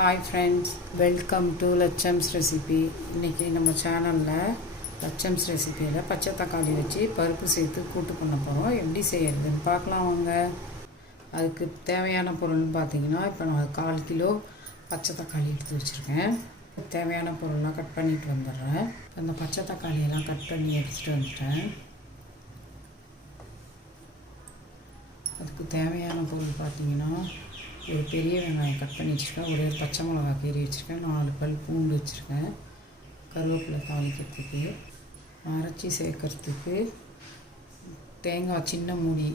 Hi friends welcome to லட்சம்ஸ் recipe இன்றைக்கி நம்ம சேனலில் லட்சம்ஸ் ரெசிபியில் பச்சை தக்காளி வச்சு பருப்பு சேர்த்து கூட்டு பண்ண போகிறோம் எப்படி செய்கிறதுன்னு பார்க்கலாம் அவங்க அதுக்கு தேவையான பொருள்னு பார்த்தீங்கன்னா இப்போ நான் கால் கிலோ பச்சை தக்காளி எடுத்து வச்சுருக்கேன். தேவையான பொருள்லாம் கட் பண்ணிட்டு வந்துடுறேன். அந்த பச்சை தக்காளியெல்லாம் கட் பண்ணி எடுத்துகிட்டு வந்துட்டேன். அதுக்கு தேவையான பொருள் பார்த்தீங்கன்னா ஒரு பெரிய வெங்காயம் கட் பண்ணி வச்சுருக்கேன். ஒரே ஒரு பச்சை மிளகா கீறி வச்சுருக்கேன். நாலு பல் பூண்டு வச்சுருக்கேன். கருவேப்பிலை தாளிக்கிறதுக்கு அரைச்சி சேர்க்கறதுக்கு தேங்காய் சின்ன மூடி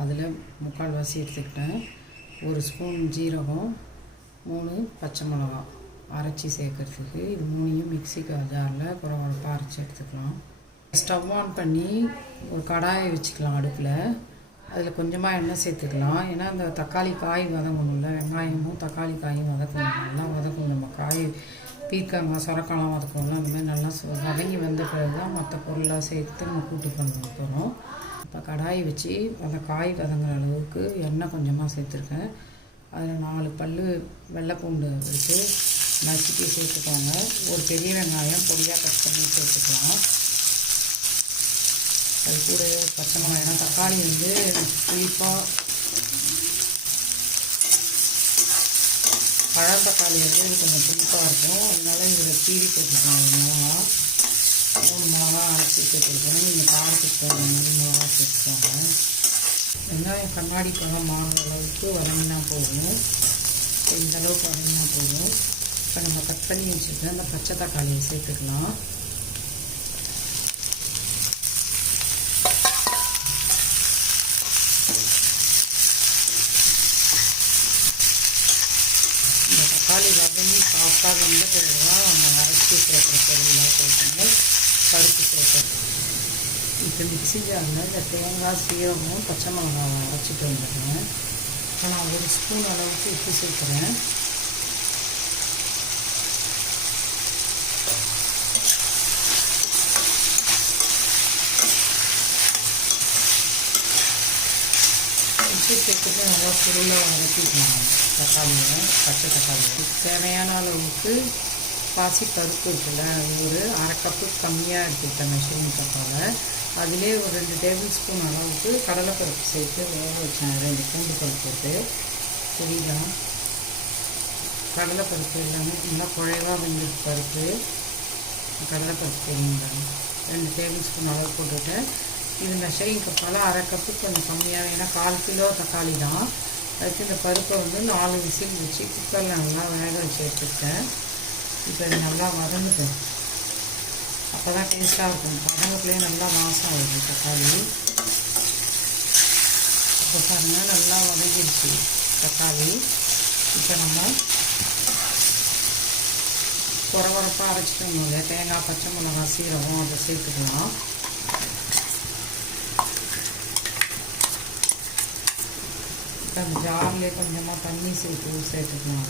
அதில் முக்கால்வாசி எடுத்துக்கிட்டேன். ஒரு ஸ்பூன் ஜீரகம் மூணு பச்சை மிளகா அரைச்சி சேர்க்கறதுக்கு. இது மூணையும் மிக்சிக்கு ஜாரில் குறவரப்பாக அரைச்சி எடுத்துக்கலாம். ஸ்டவ் ஆன் பண்ணி ஒரு கடாயை வச்சுக்கலாம் அடுப்பில். அதில் கொஞ்சமாக எண்ணெய் சேர்த்துக்கலாம். ஏன்னா அந்த தக்காளி காய் வதங்கணும்ல. வெங்காயமும் தக்காளி காயும் வதக்கணும். நல்லா வதக்கணும். நம்ம காய் பீர்க்காங்க சொரக்காலாம் வதக்கணும்ல அந்த மாதிரி நல்லா சு- வதங்கி வந்த பிறகு தான் மற்ற பொருளாக சேர்த்து நம்ம கூட்டு பண்ண போகிறோம் இப்போ கடாய் வச்சு அந்த காய் வதங்குற அளவுக்கு எண்ணெய் கொஞ்சமாக சேர்த்துருக்கேன். அதில் நாலு பல் வெள்ளைப்பூண்டு வச்சு நசுக்கி சேர்த்துக்கோங்க. ஒரு பெரிய வெங்காயம் பொடியாக கட் பண்ணி சேர்த்துக்கலாம். அது கூட பச்சை மிளகாய் ஏன்னா தக்காளி வந்து புளிப்பாக பழம் தக்காளி வந்து இது கொஞ்சம் புளிப்பாக இருக்கும். அதனால இதில் கீரி போட்டுருக்கோம் மிளகா மூணு மிளகா அரைச்சி சேர்த்துருக்கோம் நீங்கள் காரத்துக்கு தகுந்த மாதிரி மிளகா சேர்த்துக்கோங்க. வெங்காயம் கண்ணாடி பழம் மாறுற அளவுக்கு வதங்கினா போதும். இப்போ இந்த அளவுக்கு வதங்கினா போதும். இப்போ நம்ம கட் பண்ணி வச்சுருக்க அந்த பச்சை தக்காளியை சேர்த்துக்கலாம் இந்த தக்காளி வதங்கி சாஃப்டாக வெந்த பிறகுதான் நம்ம அரைச்சி சேர்க்குற பொருள்லாம் சேர்க்கணும். பருப்பு சேர்க்கணும். இப்போ மிக்சி ஜாரில் இந்த தேங்காய் சீரகமும் பச்சை மிளகாவை அரைச்சிட்டு வந்துடுறேன். இப்போ நான் ஒரு ஸ்பூன் அளவுக்கு உப்பு சேர்க்குறேன். உப்பு சேர்த்துட்டு நல்லா சுருளாக வதக்கிக்கலாம் தக்காளியை பச்சை தக்காளி. தேவையான அளவுக்கு பாசி பருப்பு இருக்குல்ல அது ஒரு அரை கப்பு கம்மியாக எடுத்துக்கிட்டேன் மெஷின் கப்பால் அதிலே ஒரு ரெண்டு டேபிள் ஸ்பூன் அளவுக்கு கடலைப்பருப்பு சேர்த்து வேக வச்சேன். ரெண்டு பூண்டு பருப்பு போட்டு தெரியுதா கடலைப்பருப்பு எல்லாமே நல்லா குழைவாக வெந்திருக்கு பருப்பு கடலைப்பருப்பு ரெண்டு டேபிள் ஸ்பூன் அளவு போட்டுவிட்டேன் இது மெஷரிங் கப்பால் அரை கப்பு கொஞ்சம் கம்மியாக ஏன்னா கால் கிலோ தக்காளி தான். அதுக்கு இந்த பருப்பை வந்து நாலு விசில் வச்சு குக்கரில் நல்லா வேக வச்சு எடுத்துக்கிட்டேன். இப்போ இது நல்லா வதங்குது அப்போ தான் டேஸ்ட்டாக இருக்கும். வதங்கக்குள்ளேயே நல்லா வாசம் ஆகுது தக்காளி. இப்போ பாருங்கள் நல்லா வதங்கிடுச்சு தக்காளி. இப்போ நம்ம குறவரப்பாக அரைச்சிட்டு வந்தோம் தேங்காய் பச்சை மிளகாய் சீரகம் அதை சேர்த்துக்கலாம். இப்போ ஜார்லேயே கொஞ்சமாக தண்ணி சேர்த்து சேர்த்துக்கலாம்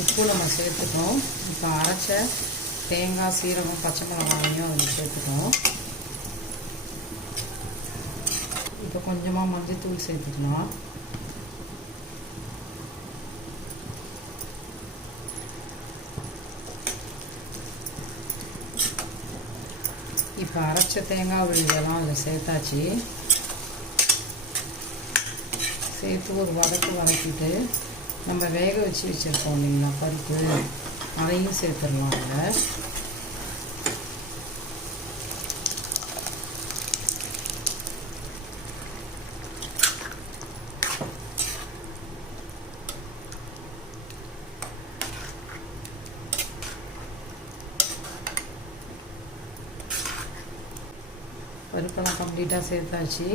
உப்பு நம்ம சேர்த்துக்கணும். இப்போ அரைச்ச தேங்காய் சீரகம் பச்சை மிளகாயும் அதில் சேர்த்துக்கணும். இப்போ கொஞ்சமாக மஞ்சத்தூள் சேர்த்துக்கலாம். இப்போ அரைச்ச தேங்காய் விழுதெல்லாம் அதில் சேர்த்தாச்சு. சேர்த்து ஒரு வதக்கு வதக்கிட்டு நம்ம வேக வச்சு வச்சுருக்கோம் இல்லைங்களா பருப்பு. அதையும் சேர்த்துடலாம் அதில் பருப்பெல்லாம் கம்ப்ளீட்டாக சேர்த்தாச்சு.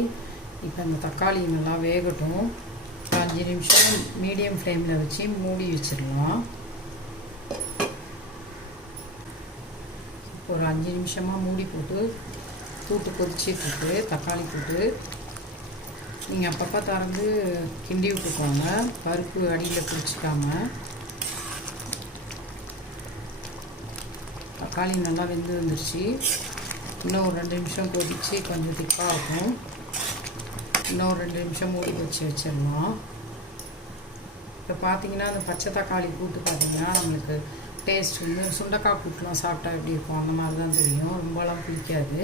இப்போ இந்த தக்காளி நல்லா வேகட்டும். அஞ்சு நிமிஷம் மீடியம் ஃப்ளேமில் வச்சு மூடி வச்சிடலாம். ஒரு அஞ்சு நிமிஷமாக மூடி போட்டு கூட்டு கொதிச்சிட்ருக்கு தக்காளி கூட்டு. நீங்கள் அப்பப்போ திறந்து கிண்டி விட்டுக்கோங்க. பருப்பு அடியில் பிடிச்சிக்காம தக்காளி நல்லா வெந்து வந்துருச்சு. இன்னும் ஒரு ரெண்டு நிமிஷம் கொதிச்சு கொஞ்சம் திக்காக இருக்கும் இன்னும் ரெண்டு நிமிஷம் மூடி வச்சு வச்சிடணும். இப்போ பார்த்தீங்கன்னா அந்த பச்சை தக்காளி கூட்டு பார்த்தீங்கன்னா நம்மளுக்கு டேஸ்ட் வந்து சுண்டக்காய் கூட்டுலாம் சாப்பிட்டா எப்படி இருக்கும்? அந்த மாதிரி தான் தெரியும். ரொம்பலாம் பிடிக்காது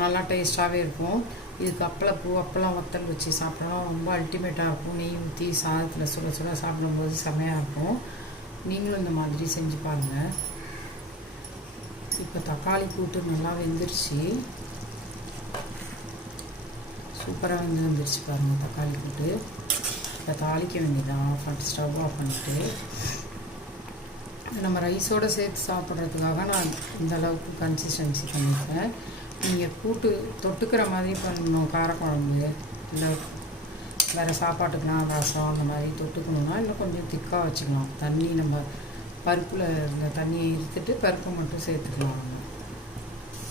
நல்லா டேஸ்ட்டாகவே இருக்கும். இதுக்கு அப்பளப்பூ அப்பளம் வத்தல் வச்சு சாப்பிட்டோம்னா ரொம்ப அல்டிமேட்டாக இருக்கும். நெய் ஊற்றி சாதத்தில் சுட சுட சாப்பிடும்போது செமையாக இருக்கும். நீங்களும் இந்த மாதிரி செஞ்சு பாருங்கள் இப்போ தக்காளி கூட்டு நல்லா வெந்துருச்சு. சூப்பராக வெந்து வந்துருச்சு பாருங்கள் தக்காளி கூட்டு. இப்போ தாளிக்க வேண்டியதான் ஃபஸ்ட் ஸ்டவ் ஆஃப் பண்ணிவிட்டு நம்ம ரைஸோடு சேர்த்து சாப்பிட்றதுக்காக நான் இந்த அளவுக்கு கன்சிஸ்டன்சி பண்ணியிருக்கேன் நீங்கள் கூட்டு தொட்டுக்கிற மாதிரி பண்ணணும். காரக்குழம்பு இல்லை வேறு சாப்பாட்டுக்கெலாம் ரசம் அந்த மாதிரி தொட்டுக்கணுன்னா இன்னும் கொஞ்சம் திக்காக வச்சுக்கலாம். தண்ணி நம்ம பருப்பில் இந்த தண்ணியை இருத்துட்டு பருப்பை மட்டும் சேர்த்துக்கலாம். நம்ம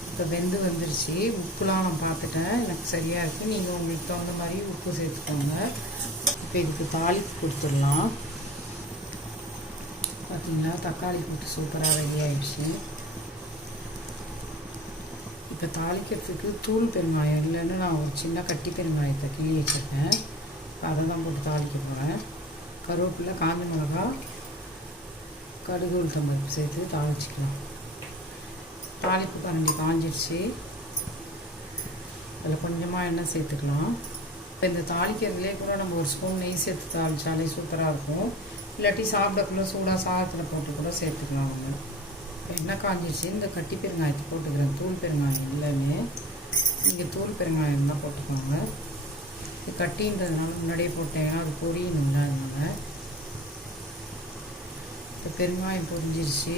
இப்போ வெந்து வந்துருச்சு. உப்புலாம் நான் பார்த்துட்டேன். எனக்கு சரியாக இருக்குது நீங்கள் உங்களுக்கு தகுந்த மாதிரி உப்பு சேர்த்துக்கோங்க. இப்போ இதுக்கு தாளிப்பு கொடுத்துடலாம். பார்த்திங்கன்னா தக்காளி போட்டு சூப்பராக ரெடி ஆயிடுச்சு. இப்போ தாளிக்கிறதுக்கு தூள் பெருங்காயம் இல்லைன்னு நான் ஒரு சின்ன கட்டி பெருங்காயத்தை கிள்ளி வச்சுருக்கேன். அதை தான் போட்டு தாளிக்க போகிறேன் கருவேப்பிலை காஞ்ச மிளகா கடுகு உளுத்தம்பருப்பு சேர்த்து தாளிச்சிக்கலாம். தாளிப்பு கரண்டி காஞ்சிடுச்சு அதில் கொஞ்சமாக எண்ணெய் சேர்த்துக்கலாம். இப்போ இந்த தாளிக்கிறதுலே கூட நம்ம ஒரு ஸ்பூன் நெய் சேர்த்து தாளிச்சாலே சூப்பராக இருக்கும். இல்லாட்டி சாப்பிடக்குள்ள சூடாக சாதத்தில் போட்டு கூட சேர்த்துக்கலாம் அவங்க. எண்ணெய் காஞ்சிடுச்சு. இந்த கட்டி பெருங்காயத்தை போட்டுக்கிறேன். தூள் பெருங்காயம் இல்லைன்னு நீங்கள் தூள் பெருங்காயம் தான் போட்டுக்கோங்க. இது கட்டின்றதுனால முன்னாடியே போட்டீங்கன்னா அது பொரியணுங்க அதனால. இப்போ பெருங்காயம் பொரிஞ்சிருச்சு.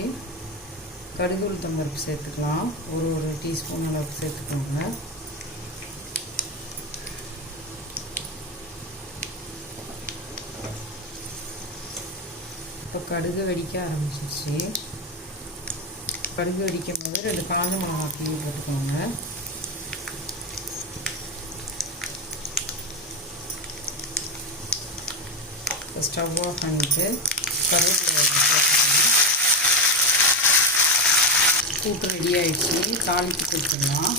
கடுகு உளுத்தம் பருப்பு சேர்த்துக்கலாம். ஒரு ஒரு டீஸ்பூன் அளவுக்கு சேர்த்துக்கோங்க. இப்போ கடுகு வெடிக்க ஆரம்பிச்சிருச்சு. கடுகு வெடிக்கும் போது ரெண்டு காஞ்ச மிளகா கிள்ளி போட்டுக்கோங்க. ஸ்டவ் ஆஃப் பண்ணிவிட்டு கருவேப்பிலை கூட்டு ரெடி ஆகிடுச்சு தாளிப்பு கொடுத்துடலாம்.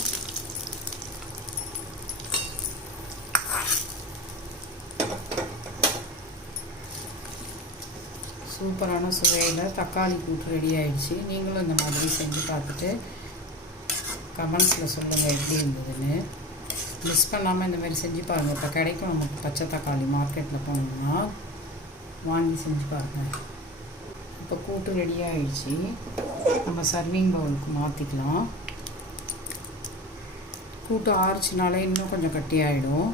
சூப்பரான சுவையில் தக்காளி கூட்டு ரெடி ஆகிடுச்சு நீங்களும் இந்த மாதிரி செஞ்சு பார்த்துட்டு கமெண்ட்ஸில் சொல்லுங்கள் எப்படி இருந்ததுன்னு. மிஸ் பண்ணாமல் இந்த மாதிரி செஞ்சு பாருங்கள் இப்போ கிடைக்கும் நமக்கு பச்சை தக்காளி மார்க்கெட்டில் போனோம்னா வாங்கி செஞ்சு பாருங்கள் இப்போ கூட்டு ரெடி ஆயிடுச்சு. நம்ம சர்விங் பவுலுக்கு மாற்றிக்கலாம் கூட்டு ஆறுச்சுனாலே இன்னும் கொஞ்சம் கட்டி ஆகிடும்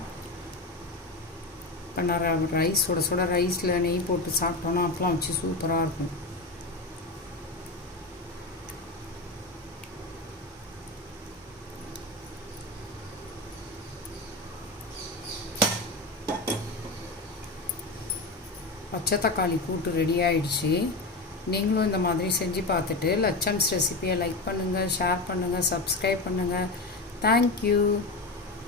இப்போ நான் ரைஸ் சுட சுட ரைஸில் நெய் போட்டு சாப்பிட்டோன்னா அப்பெல்லாம் வச்சு சூப்பராக இருக்கும். பச்சை தக்காளி கூட்டு ரெடி ஆயிடுச்சு. நீங்களும் இந்த மாதிரி செஞ்சு பார்த்துட்டு லச்சன்ஸ் ரெசிபியை லைக் பண்ணுங்கள் ஷேர் பண்ணுங்கள் சப்ஸ்கிரைப் பண்ணுங்கள் தேங்க்யூ